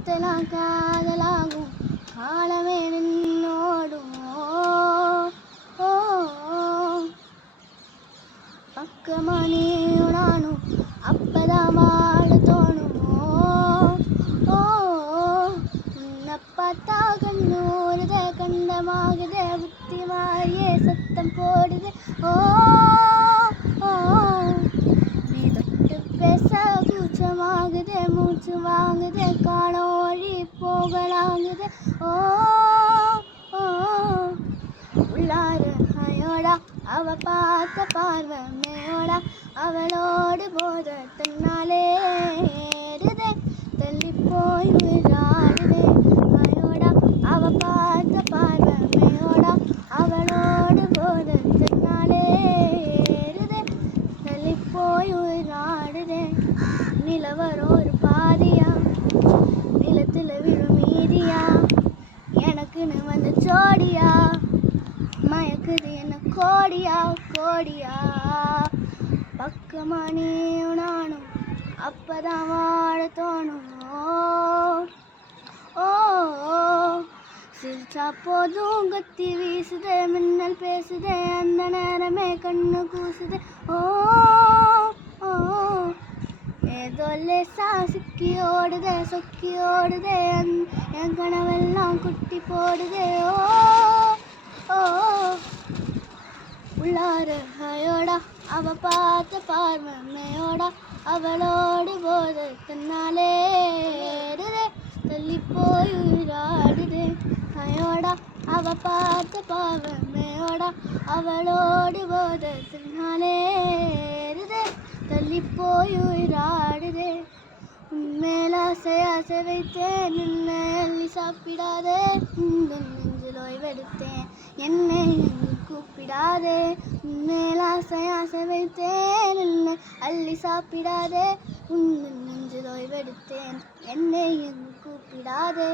காலத்தெல்லாம் காதலாகும் காலமே நின்னோடும் ஓ பக்கமா நீயும் நானும் அப்பதான் வாழ தோணும் ஓ உன்னை பார்த்தா கண்ணூருதே கண்டமாகுதே புத்தி மாறியே சத்தம் போடுதே ஓ நீ தொட்டு பேச கூச்சமாகுதே மூச்சு வாங்குதே காலம் வழி போகலாங்குதே ஓ உள்ளாரு அயோடா அவ பார்த்த பார்வை மேயோடா அவளோடு போத தன்னாலே ஏறுதே தள்ளி போய் விழாடுதே அயோடா அவ பார்த்த பார்வை மேயோடா அவளோடு போத தன்னாலே ஏறுதே தள்ளி போய் விழாடுதே நிலவரம் ஒரு பாதியா நிலத்துல விழும் மீதியா எனக்குன்னு வந்த ஜோடியா மயக்குது என்ன கோடியா கோடியா பக்கமா நீயும் நானும் அப்பதான் வாழ தோணும் ஓ சிரிச்சா போதும் கத்தி வீசுதே மின்னல் பேசுதே அந்த நேரமே கண்ணு கூசுதே ஓ ஏதோ லேசா சிக்கி ஓடுதே சொக்கி ஓடுதே என் கனவெல்லாம் குட்டி போடுதே ஓ உள்ளார அயோடா அவ பார்த்த பார்வை மேயோடா அவளோடு போத தன்னாலே ஏறுதே தள்ளி போய் உயிராடுதே அயோடா அவ பார்த்த பார்வை மேயோடா அவளோடு போத தன்னாலே ஏறுதே தள்ளி போய் உயிராடுதே உன்மேல ஆசை வைத்தேன் நின்னை அள்ளி சாப்பிடாதே இந்த நெஞ்சில் ஓய்வெடுத்தேன் என்னை எங்கு கூப்பிடாதே உன்மேல ஆசை வைத்தேன் நின்னை அள்ளி சாப்பிடாதே உன் நெஞ்சில் ஓய்வெடுத்தேன் என்னை எங்கு கூப்பிடாதே